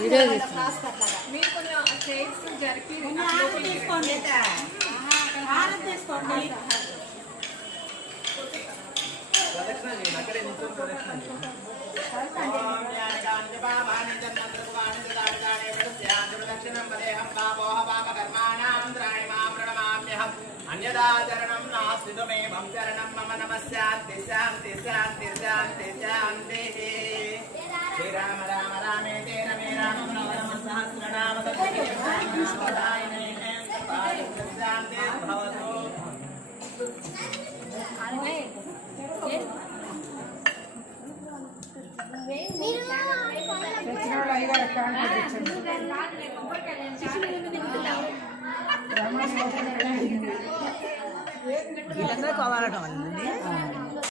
video తీస్తున్నా మీరు కొంచెం చైర్స్ జరిపి తీసుకోండి తీసుకోండి अन्यदाचरणं नास्ति त्वमेवं चरणं मम नमः शान्ति शान्ति शान्ति शान्ति शान्तिः श्रीराम राम रामेति रमे रामं नवरमं सहस्रनाम तत्पुरुषाय शान्ति भवतु వీళ్ళందరూ కోవాలటం